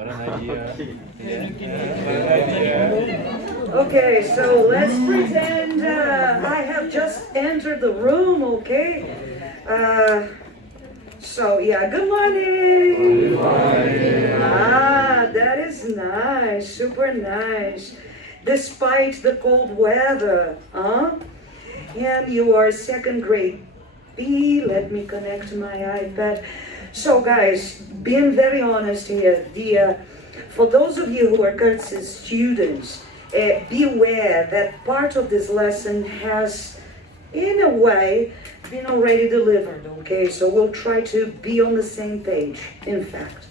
What an idea. What an idea. Okay, so let's pretend I have just entered the room, okay? So, yeah, good morning. Good morning. That is nice, super nice. Despite the cold weather, huh? And you are second grade B. Let me connect my iPad. So, guys, being very honest here, for those of you who are Kurtz's students, beware that part of this lesson has, in a way, been already delivered, okay? So we'll try to be on the same page, in fact.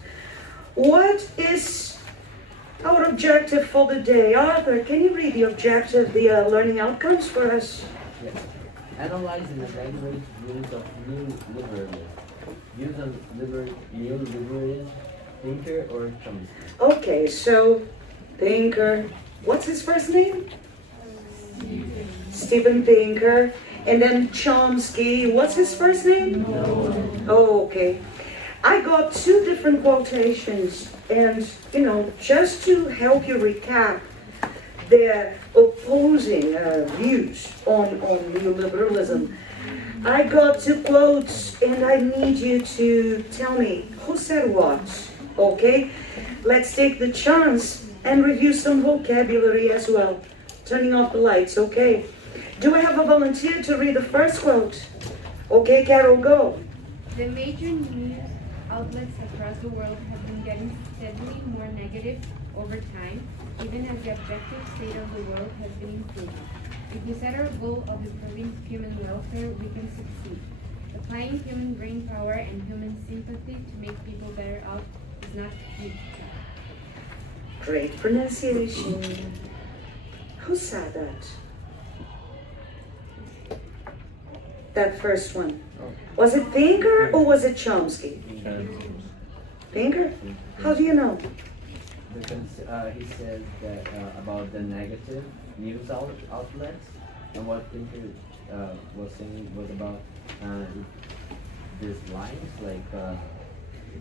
What is our objective for the day? Arthur, can you read the objective, the learning outcomes for us? Yes. Analyze and evaluate rules of neoliberalism. Use on neoliberalism, thinker or Chomsky. Okay, so, thinker, what's his first name? Stephen Pinker. And then Chomsky, what's his first name? No. Oh, okay. I got two different quotations, and, just to help you recap their opposing views on neoliberalism, I got two quotes, and I need you to tell me who said what, okay? Let's take the chance and review some vocabulary as well. Turning off the lights, okay? Do I have a volunteer to read the first quote? Okay, Carol, go. The major news outlets across the world have been getting steadily more negative over time, even as the objective state of the world has been improving. If we set our goal of improving human welfare, we can succeed. Applying human brain power and human sympathy to make people better off is not easy. Great pronunciation. Who said that? That first one. Was it Pinker or was it Chomsky? Pinker? How do you know? Because he said that about the negative news outlets, and what Thinker was saying was about these lines, like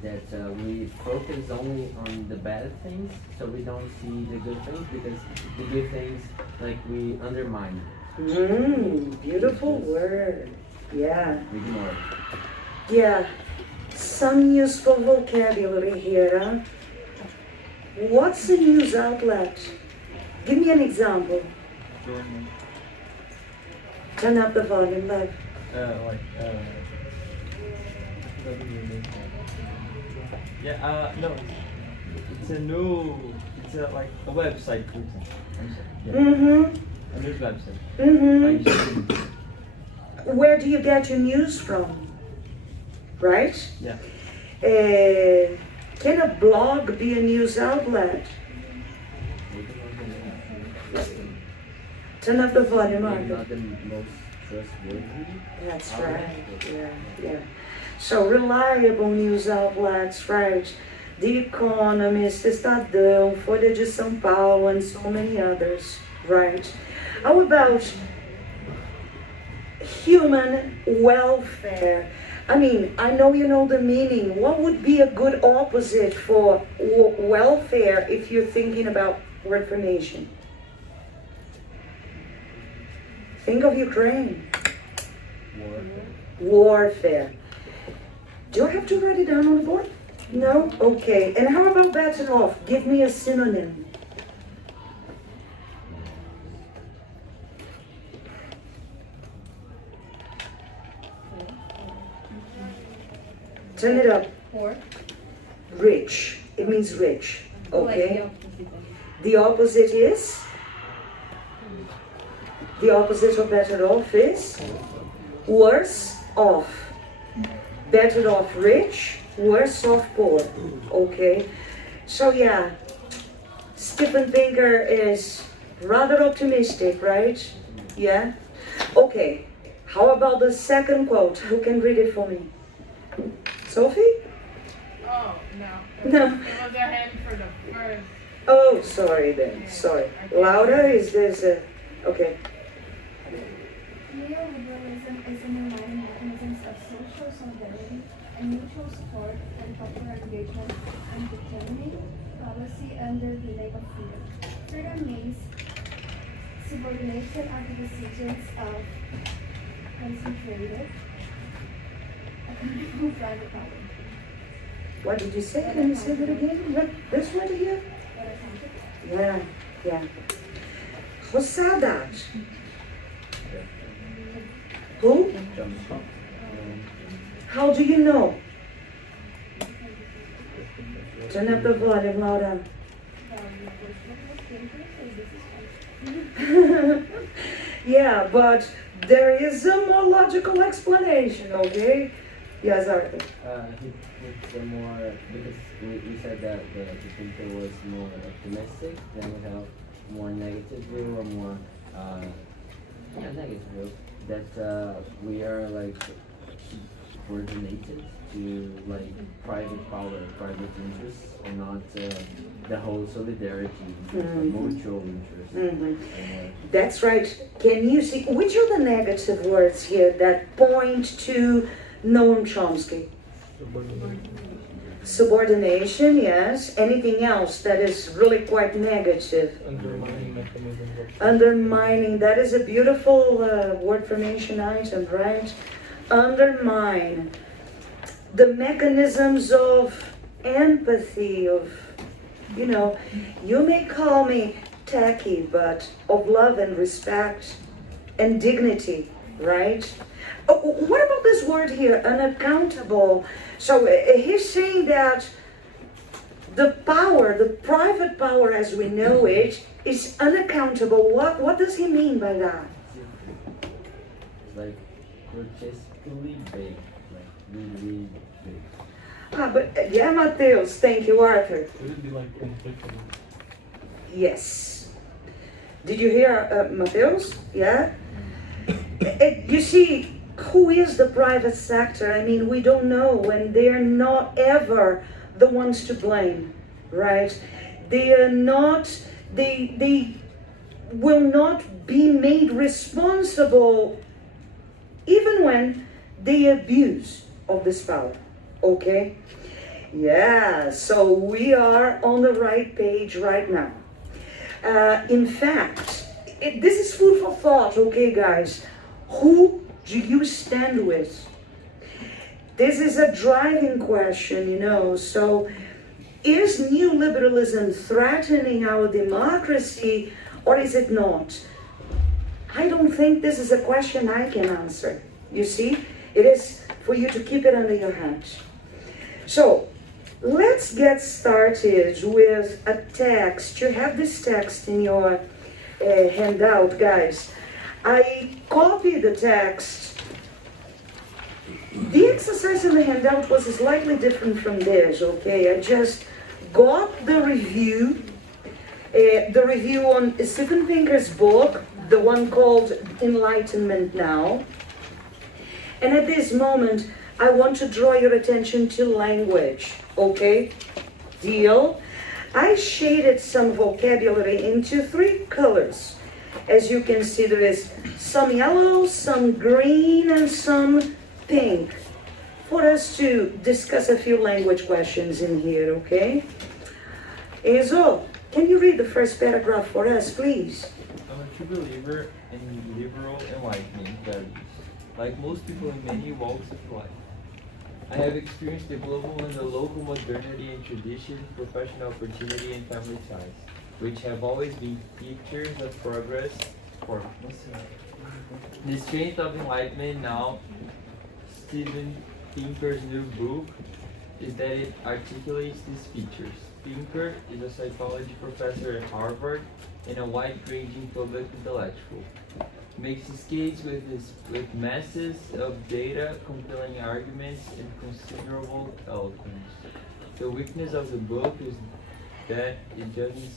that we focus only on the bad things, so we don't see the good things, because the good things, like, we undermine. Beautiful word. Yeah. Ignore. Yeah. Some useful vocabulary here, huh? What's a news outlet? Give me an example. Turn up the volume, love. No. It's like a website, for example. A news website. Where do you get your news from? Right? Yeah. Can a blog be a news outlet? Turn up the volume, Maybe Margaret. not the most trustworthy. That's right. Yeah. So reliable news outlets, right? The Economist, Estadão, Folha de São Paulo, and so many others, right? How about human welfare? I mean, I know you know the meaning. What would be a good opposite for welfare if you're thinking about word formation? Think of Ukraine. Warfare. Do I have to write it down on the board? No? Okay. And how about better off? Give me a synonym. Turn it up. Poor. Rich. It means rich. Okay. Like the opposite. The opposite is? The opposite of better off is? Worse off. Better off rich, worse off poor. Okay. So yeah, Stephen Pinker is rather optimistic, right? Yeah? Okay. How about the second quote? Who can read it for me? Sophie? Oh, no. No. It was a hand for the first. Oh, sorry then. Sorry. Louder? Is this a... Okay. Neoliberalism is an aligning mechanisms of social solidarity and mutual support and popular engagement and determining under the lack of freedom. Freedom means subordination of the decisions of concentrated, accountable private power. What did you say? Can you say that again? What, this word here? Yeah, yeah. Rosadas. Who? How do you know? Turn up the volume, Laura. Yeah, but there is a more logical explanation, okay? Yes, Arthur. It's a more, because we said that the thinker was more optimistic, then we have more negative view or more, negative view, that we are like subordinated to like private power, private interests, and not the whole solidarity, mutual interest. That's right. Can you see, which are the negative words here that point to Noam Chomsky? Subordination, yes. Anything else that is really quite negative? Undermining mechanisms of Undermining, that is a beautiful word formation item, right? Undermine the mechanisms of empathy, of, you may call me tacky, but of love and respect and dignity, right? What about this word here, unaccountable? So he's saying that the power, the private power as we know it, is unaccountable. What does he mean by that? It's like grotesquely big, like really big. Yeah, Mateus, thank you, Arthur. Would it be like conflicting? Yes. Did you hear Mateus? Yeah? You see, who is the private sector? I mean, we don't know, and they're not ever the ones to blame, right? They are not, they will not be made responsible even when they abuse of this power, okay? Yeah, so we are on the right page right now. In fact, this is food for thought, okay, guys? Who do you stand with? This is a driving question, so is neoliberalism threatening our democracy or is it not? I don't think this is a question I can answer. You see, it is for you to keep it under your hat. So, let's get started with a text. You have this text in your handout, guys. I copied the text. The exercise in the handout was slightly different from this, okay? I just got the review on Steven Pinker's book, the one called Enlightenment Now. And at this moment, I want to draw your attention to language, okay? Deal? I shaded some vocabulary into 3 colors. As you can see, there is some yellow, some green, and some pink, for us to discuss a few language questions in here, okay? Ezo, can you read the first paragraph for us, please? I'm a true believer in liberal enlightenment values, like most people in many walks of life. I have experienced the global and the local modernity and tradition, professional opportunity, and family ties, which have always been features of progress for the strength of enlightenment. Now, Steven Pinker's new book is that it articulates these features. Pinker is a psychology professor at Harvard and a wide-ranging public intellectual. Makes his case with masses of data, compelling arguments, and considerable eloquence. The weakness of the book is that it doesn't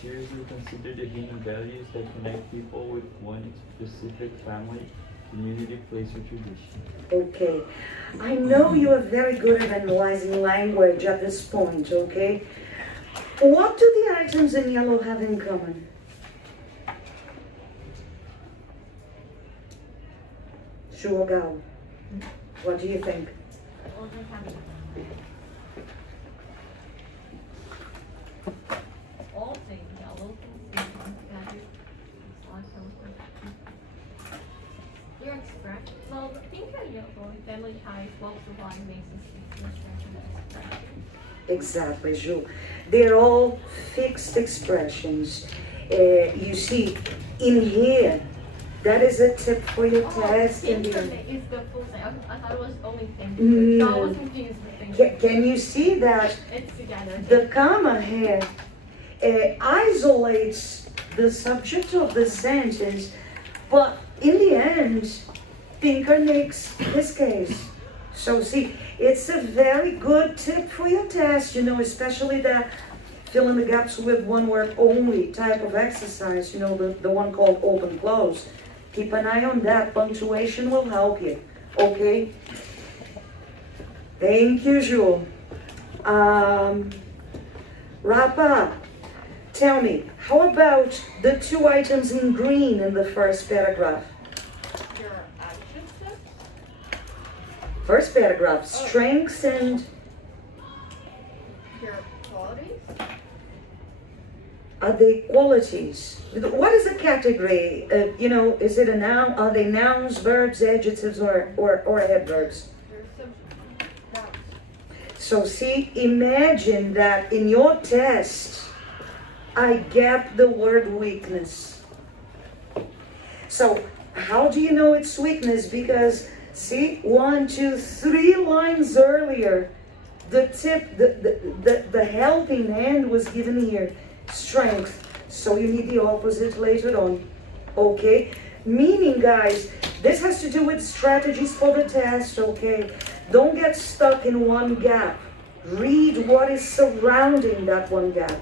seriously consider the human values that connect people with one specific family, community, place, or tradition. Okay. I know you are very good at analyzing language at this point, okay? What do the items in yellow have in common? Shuogal. What do you think? family ties, walks of life, makes us expression. Exactly, Ju. They're all fixed expressions. You see, in here, that is a tip for your test. In the, Is the full thing. I thought it was only thing. No. So I was confused with things. can you see that It's together. the comma here isolates the subject of the sentence, but in the end, thinker makes his case. So see, it's a very good tip for your test, especially that fill in the gaps with one word only type of exercise, the one called open close. Keep an eye on that. Punctuation will help you. Okay? Thank you, Jules. Rapa, tell me, how about the two items in green in the first paragraph? Your adjectives? First paragraph, strengths and Your qualities? are they qualities? What is a category? Is it a noun? Are they nouns, verbs, adjectives, or adverbs? Your subject. So see, imagine that in your test, I get the word weakness. So how do you know it's weakness? Because see, 1, 2, 3 lines earlier, the tip, the helping hand was given here, strength. So you need the opposite later on. Okay? Meaning, guys, this has to do with strategies for the test, okay? Don't get stuck in one gap. Read what is surrounding that one gap.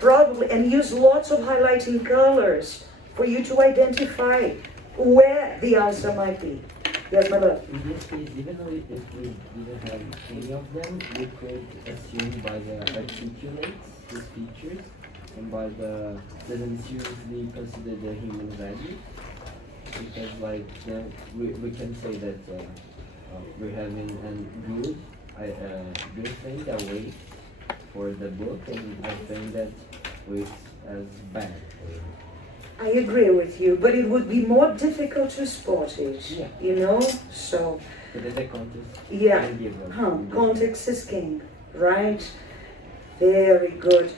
Probably, and use lots of highlighting colors for you to identify where the answer might be. Yes, my love. In this case, even though if we didn't have any of them, we could assume by the articulates these features and by the doesn't seriously consider the human value, because then we can say that we're having a good thing that waits for the book and a thing that waits as bad. I agree with you, but it would be more difficult to spot it, Yeah. So, But in the context, yeah, can give a- context is king, right? Very good.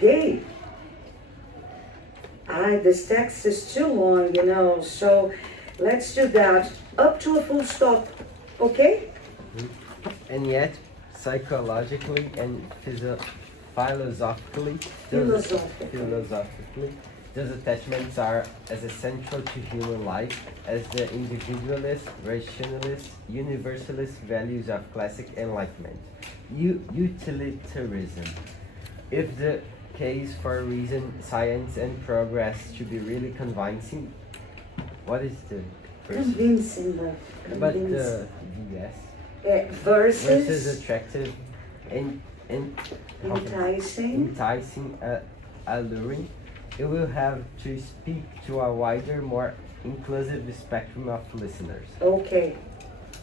Gabe, this text is too long, so let's do that up to a full stop, okay? And yet, psychologically and philosophically, those attachments are as essential to human life as the individualist, rationalist, universalist values of classic enlightenment. Utilitarianism. If the case for reason, science, and progress should be really convincing, what is the first? Convincing, love. But Convincing. yes. Versus attractive and enticing. alluring, it will have to speak to a wider, more inclusive spectrum of listeners. Okay,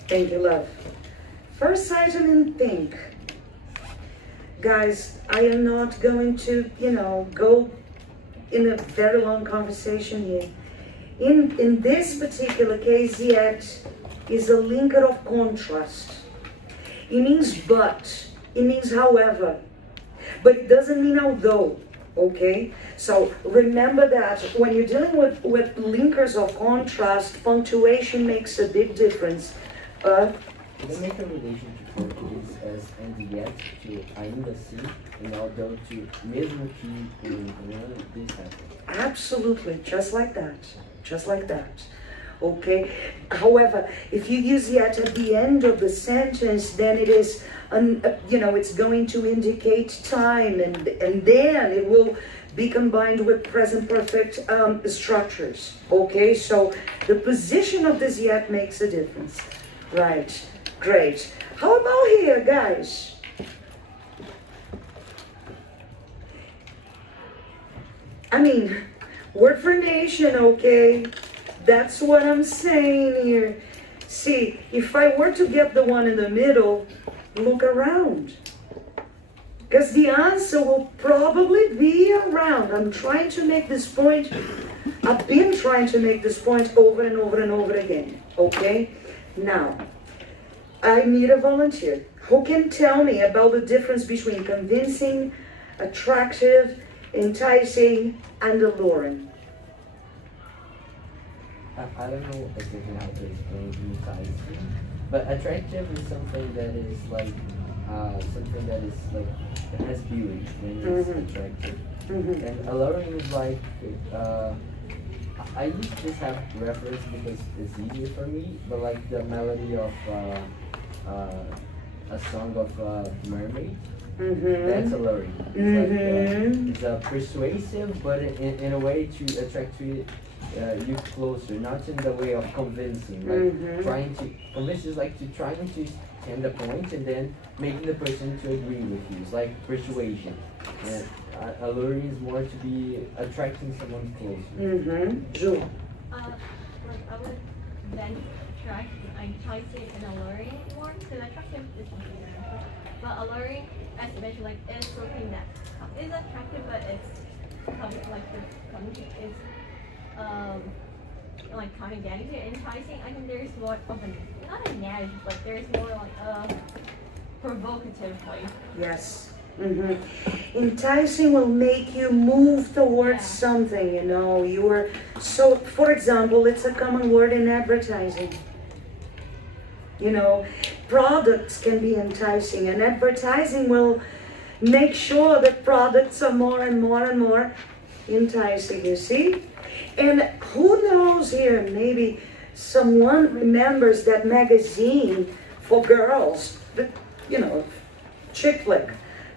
thank you, love. First item in pink. Guys, I am not going to, go in a very long conversation here. In this particular case, yet is a linker of contrast. It means but, it means however, but it doesn't mean although, okay? So remember that when you're dealing with linkers of contrast, punctuation makes a big difference. Can I make a relation to Portuguese as and yet to ainda assim and although to mesmo que em this happens? Absolutely, just like that. Okay. However, if you use yet at the end of the sentence, then it is, it's going to indicate time, and then it will be combined with present perfect structures. Okay. So the position of this yet makes a difference. Right. Great. How about here, guys? I mean, word for nation, okay? That's what I'm saying here. See, if I were to get the one in the middle, look around. Because the answer will probably be around. I'm trying to make this point. I've been trying to make this point over and over and over again. Okay? Now, I need a volunteer. Who can tell me about the difference between convincing, attractive, enticing, and alluring? I don't know exactly how to explain enticing, but attractive is something that is like it has beauty when it's attractive, and alluring is like I use this have reference because it's easier for me, but like the melody of a song of mermaid. That's alluring. It's like it's persuasive, but in a way to attract you closer, not in the way of convincing. Like trying to convince is like trying to stand the point and then making the person to agree with you. It's like persuasion. And alluring is more to be attracting someone closer. Jewel. Like I would then attract, enticing and alluring more, because attractive is something different. But alluring, as you mentioned, like is something that is attractive, but it's it's like kind of getting to enticing. I think there's more of not a negative, but there's more like a provocative way. Yes. Enticing will make you move towards something, you know. You are so, for example, it's a common word in advertising. You know, products can be enticing, and advertising will make sure that products are more and more and more enticing, you see? And who knows here, maybe someone remembers that magazine for girls, that, you know, chick flick,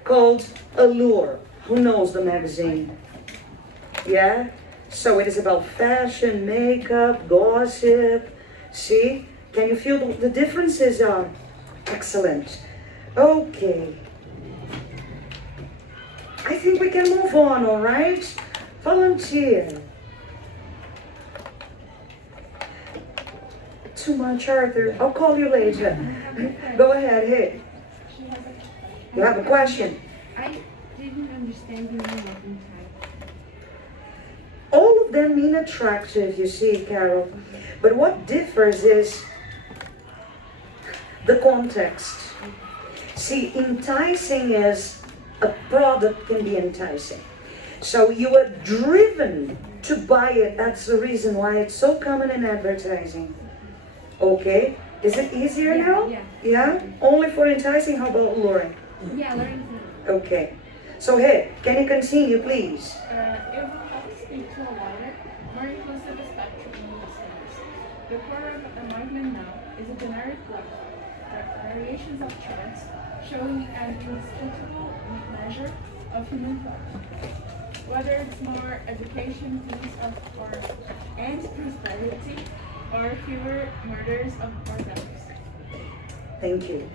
called Allure. Who knows the magazine? Yeah? So it is about fashion, makeup, gossip. See? Can you feel the differences are excellent? Okay. I think we can move on, all right? Volunteer. Too much, Arthur. I'll call you later. Go ahead, hey. You have a question? I didn't understand the meaning of enticing. All of them mean attractive, you see, Carol. But what differs is the context. See, enticing is a product can be enticing. So you are driven to buy it. That's the reason why it's so common in advertising. Okay? Is it easier now? Yeah. Yeah? Only for enticing? How about luring? Yeah, learning. Okay. So, hey, can you continue, please? If we have to speak to a wider, more inclusive spectrum of listeners, the core of enlightenment now is a generic graph, variations of charts showing an indisputable measure of human thought. Whether it's more education, peace, and prosperity, or fewer murders of our values. Thank you.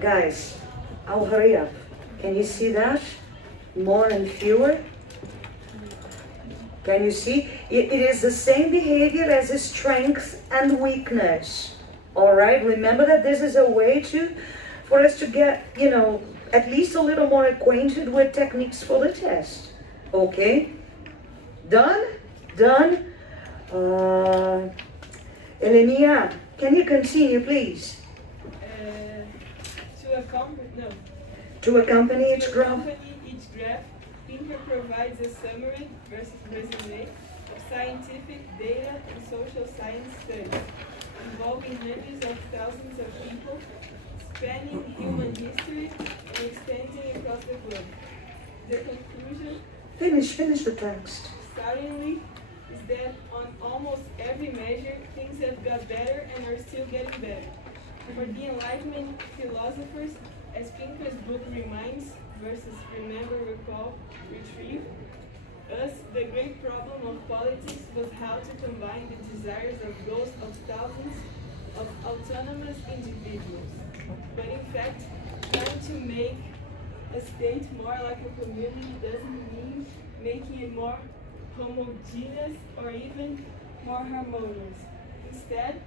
Guys, I'll hurry up. Can you see that? More and fewer? Can you see? It is the same behavior as a strength and weakness. All right? Remember that this is a way for us to get, you know, at least a little more acquainted with techniques for the test. Okay? Done? Done? Elenia, can you continue, please? To accompany each graph? Pinker provides a summary versus resume of scientific data and social science studies involving hundreds of thousands of people spanning human history and extending across the globe. The conclusion, Finish the text. startlingly, is that on almost every measure, things have got better and are still getting better. For the Enlightenment philosophers, as Pinker's book reminds, versus remember, recall, retrieve, us, the great problem of politics was how to combine the desires of those of thousands of autonomous individuals. But in fact, trying to make a state more like a community doesn't mean making it more homogeneous or even more harmonious. Instead,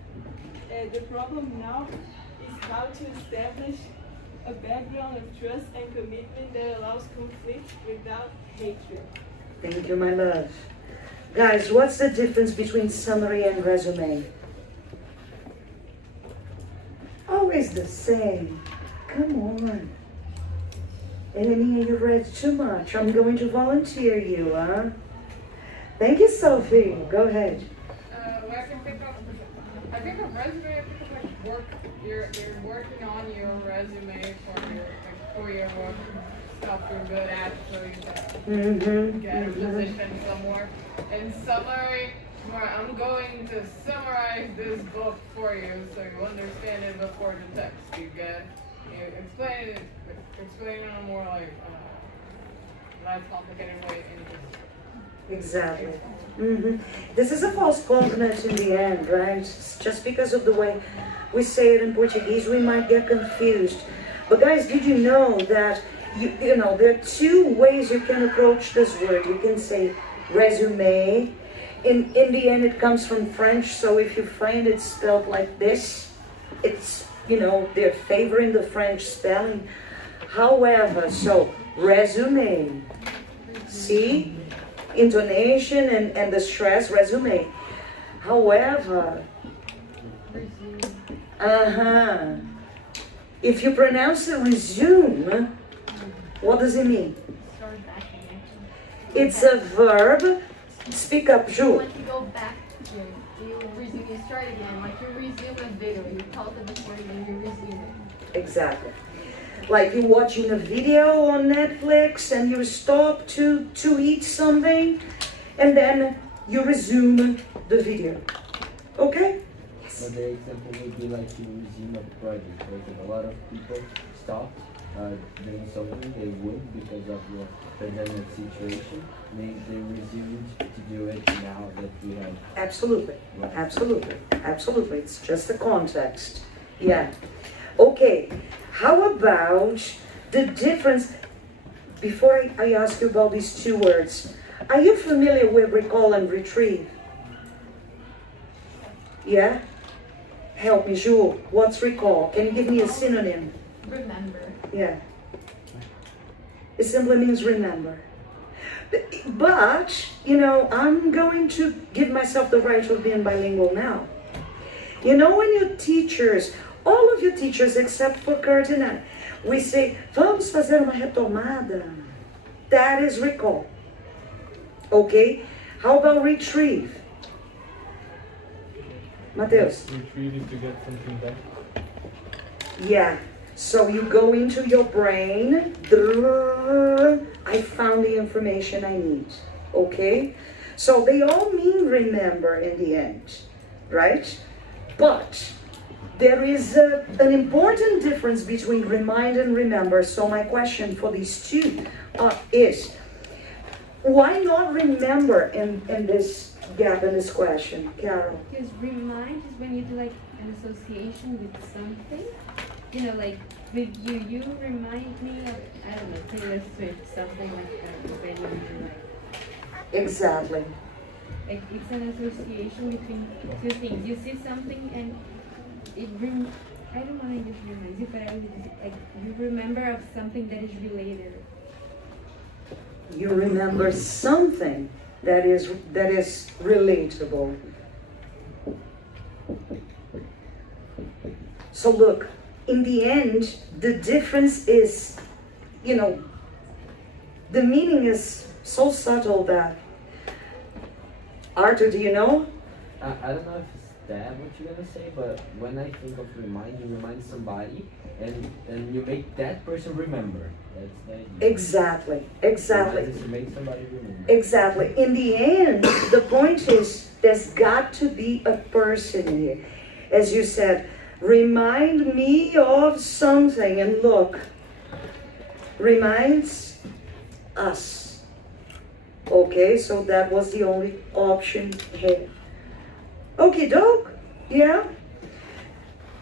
the problem now is how to establish a background of trust and commitment that allows conflict without hatred. Thank you, my love. Guys, what's the difference between summary and resume? Oh, always the same. Come on. Aninha, you read too much. I'm going to volunteer you, huh? Thank you, Sophie. Go ahead. Well, I think of resume because like work. You're working on your resume for your work stuff you're good at, so you can get a position somewhere. In summary, I'm going to summarize this book for you so you understand it before the text. You explain it in a more like less complicated way. Exactly. This is a false confidence in the end, right? Just because of the way we say it in Portuguese, we might get confused. But guys, did you know that you know there are two ways you can approach this word? You can say resume. In the end, it comes from French, so if you find it spelled like this, it's, you know, they're favoring the French spelling. However, so resume. See? Intonation and the stress, resume. However, if you pronounce it resume, what does it mean? It's a verb. Speak up, Ju. Once you go back, you start again. Like you resume a video, you pause it before and you resume it. Exactly. Like you're watching a video on Netflix and you stop to eat something and then you resume the video. Okay? Yes. But the example would be like you resume a project. Like if a lot of people stopped doing something they would because of the pandemic situation, they resumed to do it now that we have. Absolutely. Right. Absolutely. Absolutely. It's just the context. Yeah. Okay. How about the difference, before I ask you about these two words, are you familiar with recall and retrieve? Yeah? Help me, Ju. What's recall? Can you give me a synonym? Remember. Yeah. It simply means remember. But, you know, I'm going to give myself the right of being bilingual now. You know, when your teachers, all of your teachers except for Kurt and I, we say, vamos fazer uma retomada. That is recall. Okay? How about retrieve? Mateus? Retrieve is to get something back. Yeah. So you go into your brain, I found the information I need. Okay? So they all mean remember in the end, right? But there is an important difference between remind and remember. So my question for these two is, why not remember in this gap in this question, Carol? Because remind is when you do like an association with something. You know, like with you remind me of, I don't know, Taylor Swift, something like that. When you like, Exactly. like it's an association between two things. You see something and it I don't want to use reminds you, but I would like you remember of something that is related. You remember something that is relatable. So look, in the end, the difference is, you know, the meaning is so subtle that, Arthur, do you know? I don't know if it's that what you're gonna say, but when I think of remind, you remind somebody and you make that person remember. That's the idea. Exactly, exactly. Remind is to make somebody remember. Exactly. In the end, the point is there's got to be a person here. As you said, remind me of something, and look, reminds us. Okay, so that was the only option here. Okay, doke? Yeah?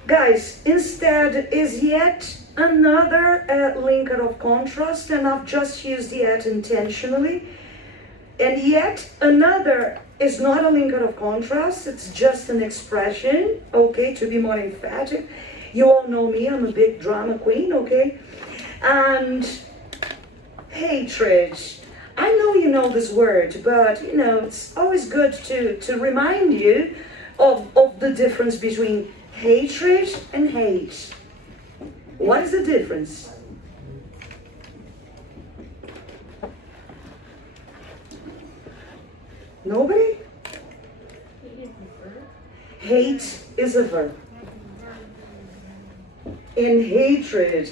Guys, instead is yet another linker of contrast, and I've just used yet intentionally. And yet another is not a linker of contrast, it's just an expression, okay, to be more emphatic. You all know me, I'm a big drama queen, okay? And hatred. I know you know this word, but it's always good to remind you of the difference between Hatred and hate. What is the difference? Nobody? Hate is a verb. And hatred,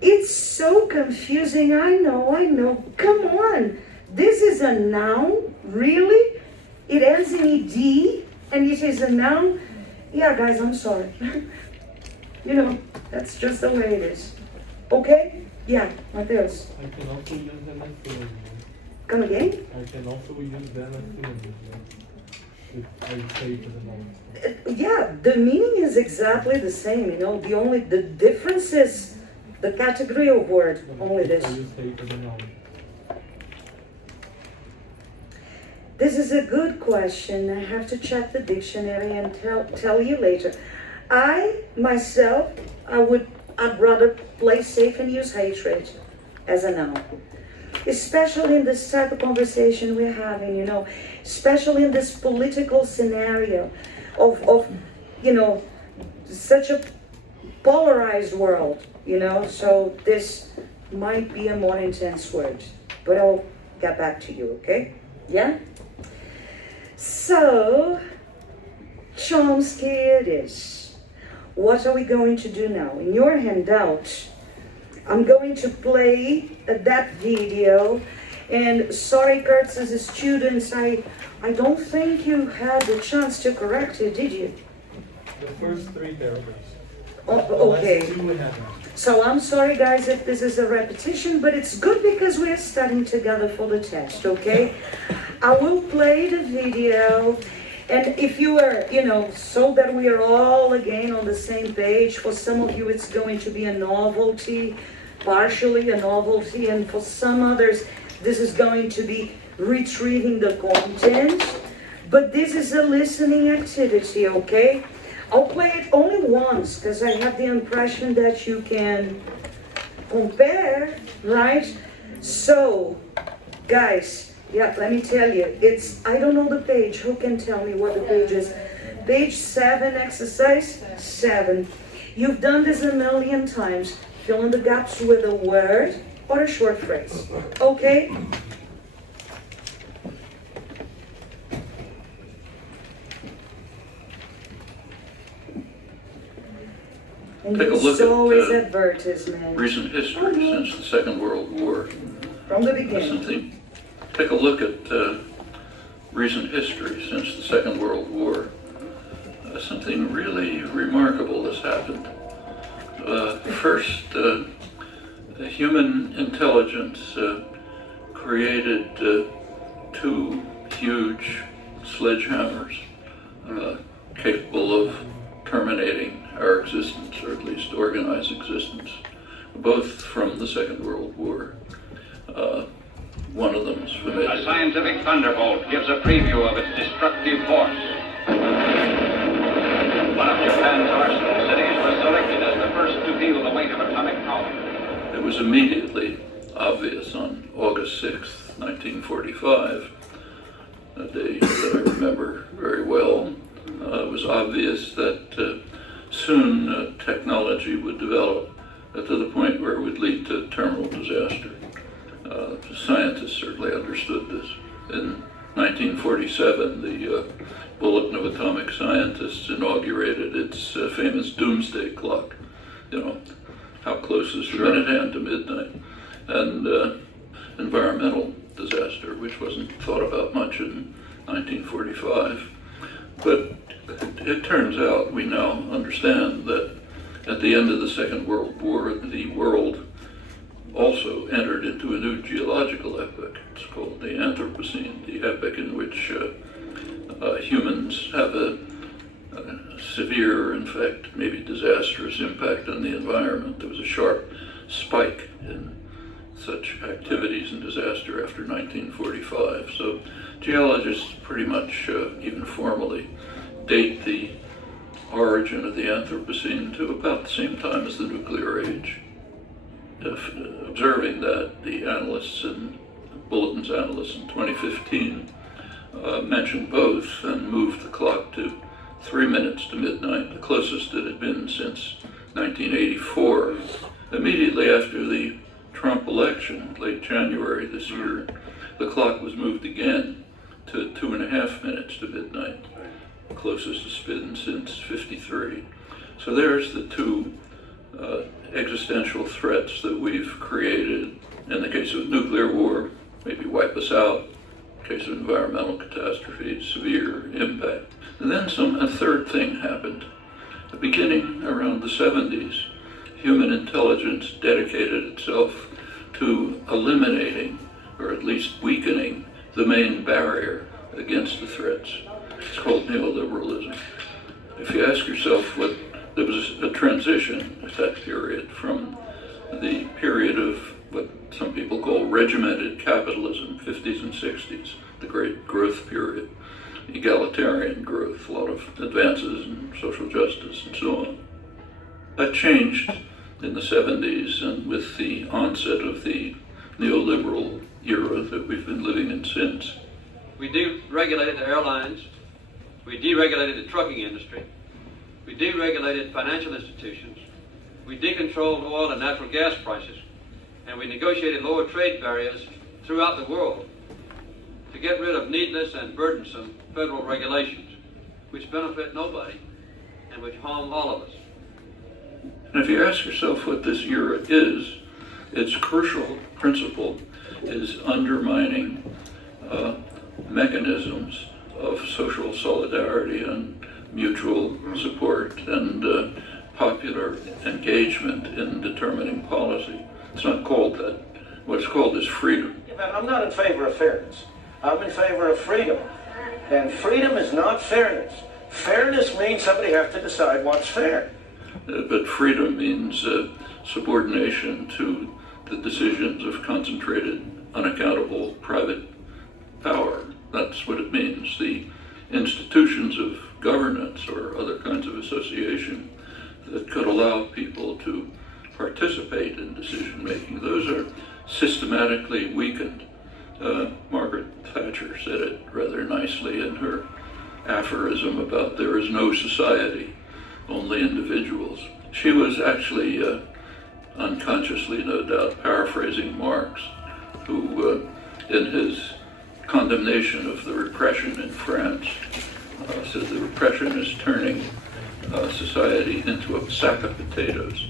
it's so confusing. I know. Come on. This is a noun? Really? It ends in ed and it is a noun? Yeah, guys, I'm sorry. You know, that's just the way it is. Okay? Yeah, Mateus. I can also use them as synonyms. Come again? I can also use them as synonyms. If I say to the noun. Yeah, the meaning is exactly the same, you know. The difference is the category of word. Only this. I use say to the noun. This is a good question. I have to check the dictionary and tell you later. I'd rather play safe and use hatred as a noun. Especially in this type of conversation we're having, you know, especially in this political scenario of you know, such a polarized world, you know, so this might be a more intense word, but I'll get back to you, okay? Yeah? So, Chomsky it is. What are we going to do now? In your handout, I'm going to play that video, and sorry, Kurtz, as a student, I don't think you had the chance to correct it, did you? The first 3 paragraphs. Oh, okay. The last 2 we haven't. So I'm sorry, guys, if this is a repetition, but it's good because we're studying together for the test, okay? I will play the video, and if you are, you know, so that we are all again on the same page, for some of you it's going to be a novelty, partially a novelty, and for some others this is going to be retrieving the content, but this is a listening activity, okay? I'll play it only once because I have the impression that you can compare, right? So, guys, yeah, let me tell you, I don't know the page. Who can tell me what the page is? Page 7, exercise 7. You've done this a million times. Fill in the gaps with a word or a short phrase. Okay? And Take a look it's always at advertisement. recent history since the Second World War. From the beginning. Take a look at recent history since the Second World War. Something really remarkable has happened. First, human intelligence created 2 huge sledgehammers capable of terminating our existence, or at least organized existence, both from the Second World War. One of them is familiar. A scientific thunderbolt gives a preview of its destructive force. One of Japan's arsenal cities was selected as the first to feel the weight of atomic power. It was immediately obvious on August 6th, 1945, a day that I remember very well. It was obvious that soon technology would develop to the point where it would lead to terminal disaster. Scientists certainly understood this. In 1947, the Bulletin of Atomic Scientists inaugurated its famous doomsday clock. You know, how close is the minute hand to midnight? And environmental disaster, which wasn't thought about much in 1945. But it turns out, we now understand that at the end of the Second World War, the world also entered into a new geological epoch. It's called the Anthropocene, the epoch in which humans have a severe, in fact, maybe disastrous impact on the environment. There was a sharp spike in such activities and disaster after 1945. So geologists pretty much, even formally, date the origin of the Anthropocene to about the same time as the nuclear age. Observing that, the analysts and Bulletin's analysts in 2015 mentioned both and moved the clock to 3 minutes to midnight, the closest it had been since 1984. Immediately after the Trump election, late January this year, the clock was moved again to 2.5 minutes to midnight, the closest it's been since '53. So there's the two existential threats that we've created. In the case of nuclear war, maybe wipe us out. In the case of environmental catastrophe, severe impact. And then a third thing happened. Beginning around the 70s, human intelligence dedicated itself to eliminating, or at least weakening, the main barrier against the threats. It's called neoliberalism. If you ask yourself there was a transition at that period from the period of what some people call regimented capitalism, 50s and 60s, the great growth period, egalitarian growth, a lot of advances in social justice and so on. That changed in the 70s, and with the onset of the neoliberal era that we've been living in since. We deregulated the airlines, we deregulated the trucking industry, we deregulated financial institutions, we decontrolled oil and natural gas prices, and we negotiated lower trade barriers throughout the world to get rid of needless and burdensome federal regulations, which benefit nobody and which harm all of us. And if you ask yourself what this era is, its crucial principle is undermining mechanisms of social solidarity and mutual support and popular engagement in determining policy. It's not called that. What it's called is freedom. I'm not in favor of fairness. I'm in favor of freedom. And freedom is not fairness. Fairness means somebody has to decide what's fair. But freedom means subordination to the decisions of concentrated, unaccountable private power. That's what it means. The institutions of governance or other kinds of association that could allow people to participate in decision making, those are systematically weakened. Margaret Thatcher said it rather nicely in her aphorism about there is no society, only individuals. She was actually unconsciously, no doubt, paraphrasing Marx, who in his condemnation of the repression in France said the repression is turning society into a sack of potatoes.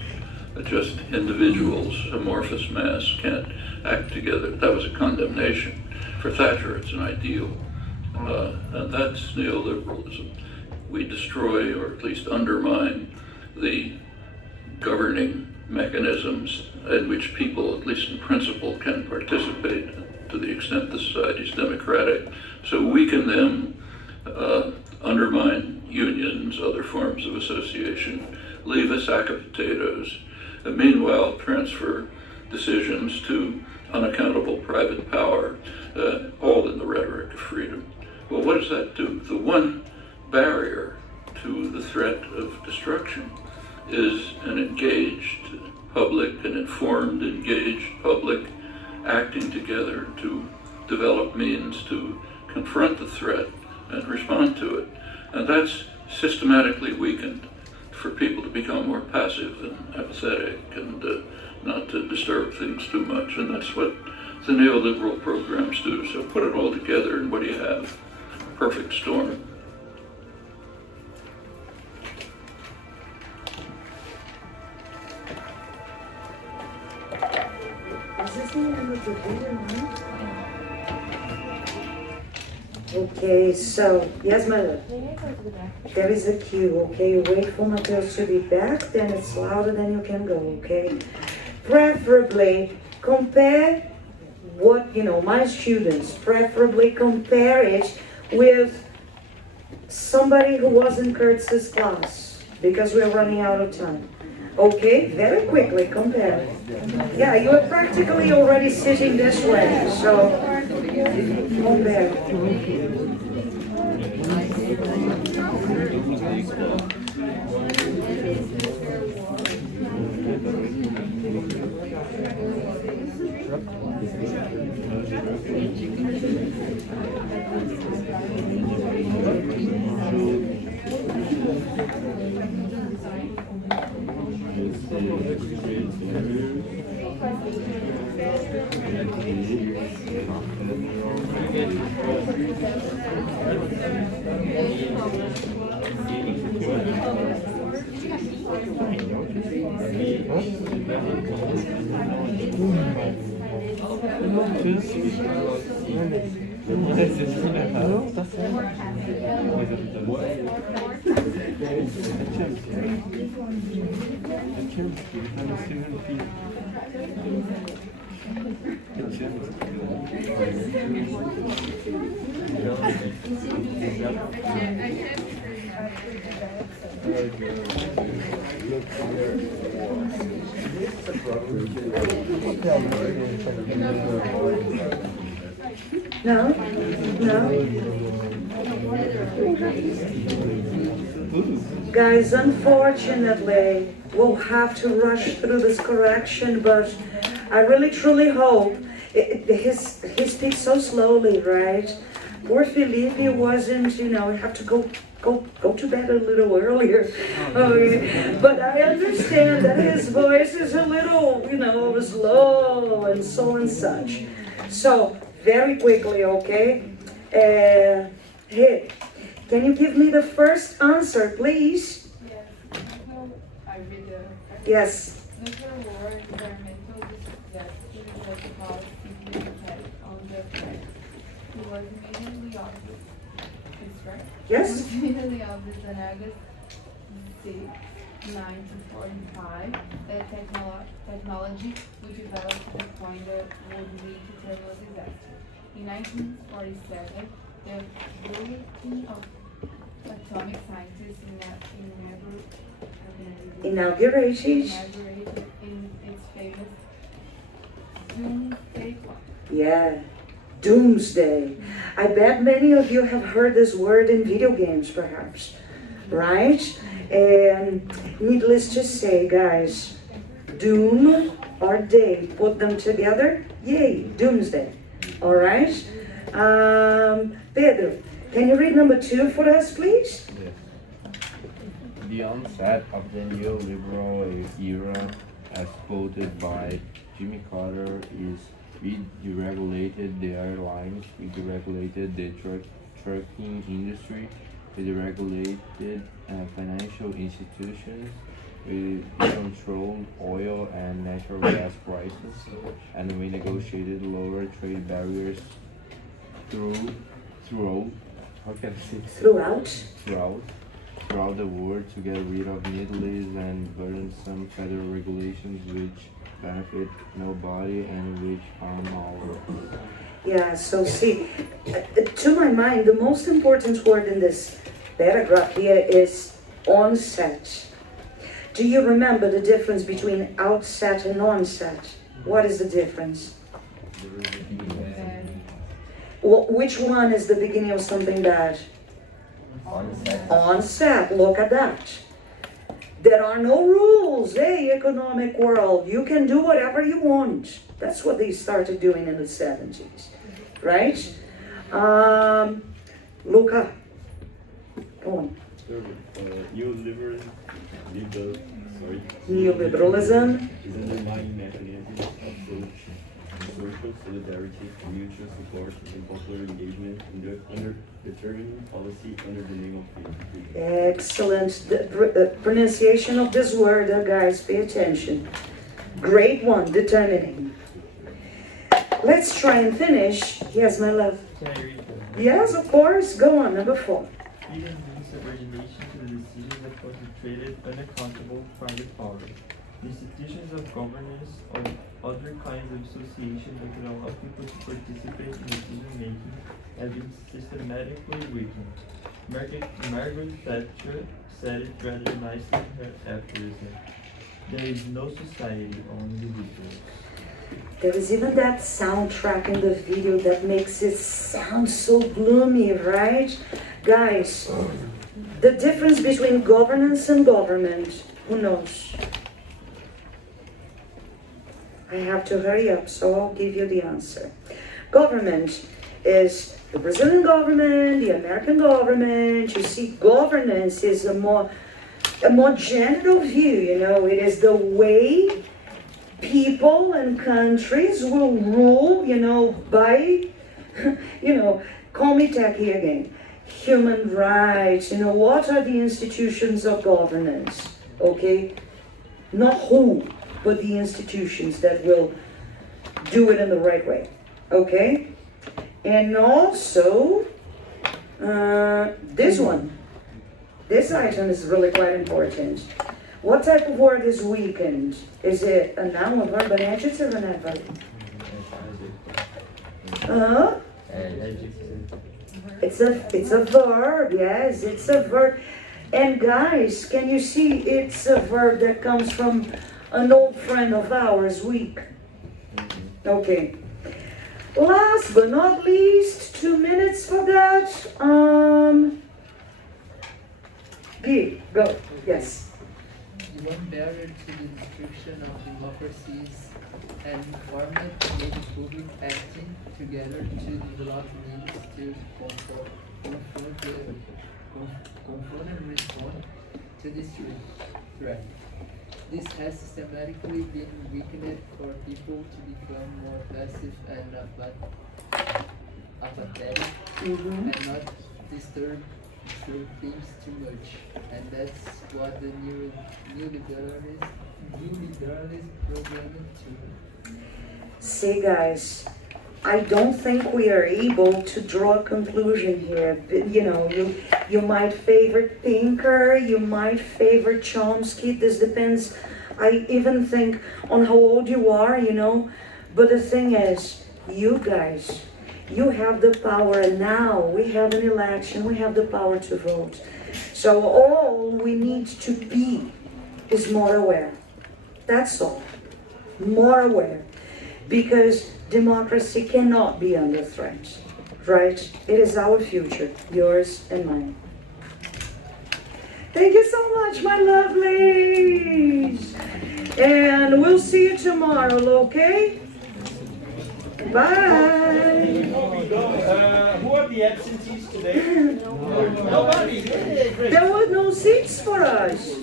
Just individuals, amorphous mass, can't act together. That was a condemnation. For Thatcher, it's an ideal. And that's neoliberalism. We destroy, or at least undermine, the governing mechanisms in which people, at least in principle, can participate to the extent the society is democratic. So weaken them, undermine unions, other forms of association, leave a sack of potatoes, and meanwhile transfer decisions to unaccountable private power, all in the rhetoric of freedom. Well, what does that do? The one barrier to the threat of destruction is an engaged public, an informed, engaged public acting together to develop means to confront the threat and respond to it. And that's systematically weakened for people to become more passive and apathetic and not to disturb things too much. And that's what the neoliberal programs do. So put it all together and what do you have? Perfect storm. Is this the end of the video, huh? Okay, so, yes, my love. There is a cue, okay? You wait for Mateus to be back, then it's louder, then you can go, okay? Preferably, compare what, my students, preferably compare it with somebody who was in Kurtz's class, because we're running out of time. Okay, very quickly, compare. Yeah, you are practically already sitting this way, so compare. Não, tá certo. Ele tá no segundo filho. No? No? Guys, unfortunately, we'll have to rush through this correction, but I really truly hope he speaks so slowly, right? Poor Felipe wasn't, he have to go to bed a little earlier. But I understand that his voice is a little, slow and so and such. So, very quickly, okay? Hey, can you give me the first answer, please? Yes. I read the. Yes. Nuclear war environmental disaster was about simply attack on the threat. It was immediately obvious. Is right? Yes. It was immediately obvious on August 6, 1945, that technology would develop to the point that would lead to terrible disaster. In 1947, the Bulletin of Atomic Scientists inaugurated in its famous Doomsday Clock. Yeah, doomsday. I bet many of you have heard this word in video games, perhaps, right? And needless to say, guys, doom or day, put them together, yay, doomsday. All right? Pedro, can you read number 2 for us, please? Yes. The onset of the neoliberal era, as quoted by Jimmy Carter, is we deregulated the airlines, we deregulated the trucking industry, we deregulated financial institutions, we controlled oil and natural gas prices, and we negotiated lower trade barriers throughout the world to get rid of needless and burdensome federal regulations which benefit nobody and which harm all of us. Yeah, so see, to my mind, the most important word in this paragraph here is onset. Do you remember the difference between outset and onset? What is the difference? Which one is the beginning of something bad? Onset. Onset, look at that. There are no rules, economic world. You can do whatever you want. That's what they started doing in the 70s, right? Luca, go on. Neoliberalism is an underlying mechanism of social solidarity, mutual support, and popular engagement under determining policy under the name of freedom. Excellent. The pronunciation of this word, guys, pay attention. Great one, determining. Let's try and finish. Yes, my love. Can I read that? Yes, of course. Go on, number 4. Freedom means subordination to the decisions of concentrated, unaccountable private power. The institutions of governance or other kinds of association that could allow people to participate in decision making have been systematically weakened. Margaret Thatcher said it rather nicely in her aphorism. There is no society, only individuals. There is even that soundtrack in the video that makes it sound so gloomy, right? Guys, the difference between governance and government, who knows? I have to hurry up, so I'll give you the answer. Government is the Brazilian government, the American government. You see, governance is a more general view, you know. It is the way people and countries will rule, you know, by, you know, call me tacky again, human rights, you know, what are the institutions of governance, okay? Not who, but the institutions that will do it in the right way, okay? And also, this one. This item is really quite important. What type of word is weakened? Is it a noun, a verb, an adjective, or an adverb? It's a verb, yes, it's a verb. And guys, can you see it's a verb that comes from an old friend of ours, weak? Okay. Last but not least, 2 minutes for that. B, go. Yes. The one barrier to the destruction of democracies and format made public acting together to develop means to confront and respond to this threat. This has systematically been weakened for people to become more passive and apathetic and not disturb things too much. And that's what the neoliberalism programming to. See, guys, I don't think we are able to draw a conclusion here. You know, you might favor Pinker, you might favor Chomsky. This depends, I even think, on how old you are, you know. But the thing is, you guys, you have the power now. We have an election, we have the power to vote. So all we need to be is more aware. That's all. More aware. Because democracy cannot be under threat, right? It is our future, yours and mine. Thank you so much, my lovelies. And we'll see you tomorrow, okay? Bye. Before we go, who are the absentees today? Nobody. Great. There were no seats for us.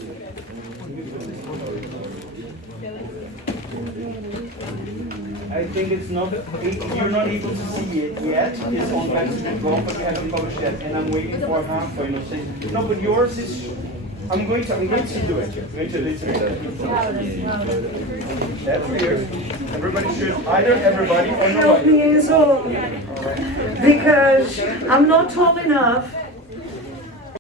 I think it's not, you're not able to see it yet. It's on time to go, but we haven't published yet. And I'm waiting for half for you to say. No, but yours is, I'm going to do it. I'm going to literally. That's weird. Everybody should, either everybody or Help nobody. me, Enzo. Because I'm not tall enough.